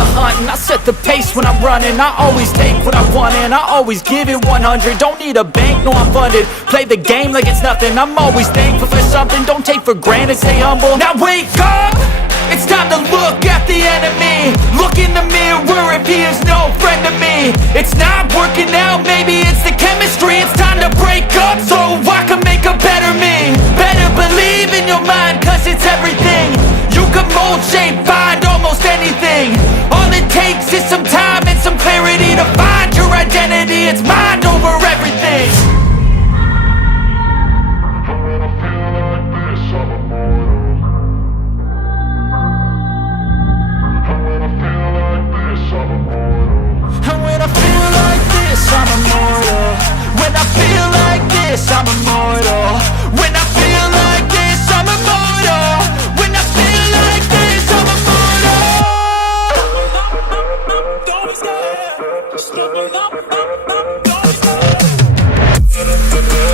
the hunt and I set the pace when I'm running. I always take what I want and I always give it 100. Don't need a bank, no I'm funded. Play the game like it's nothing. I'm always thankful for something. Don't take for granted, stay humble. Now wake up, it's time to look at the enemy. Look in the mirror if he is no friend to me. It's not working out, maybe it's the chemistry. It's time to break up so I can make a better me. Better believe in your mind, cause it's everything. You can mold, shape, find almost anything. All it takes is some time and some clarity to find your identity. It's mind over everything. And when I feel like this, I'm immortal. When I feel like this, I'm immortal. When I feel like this, I'm immortal. When I feel like this, I'm immortal. Don't stop, don't stop.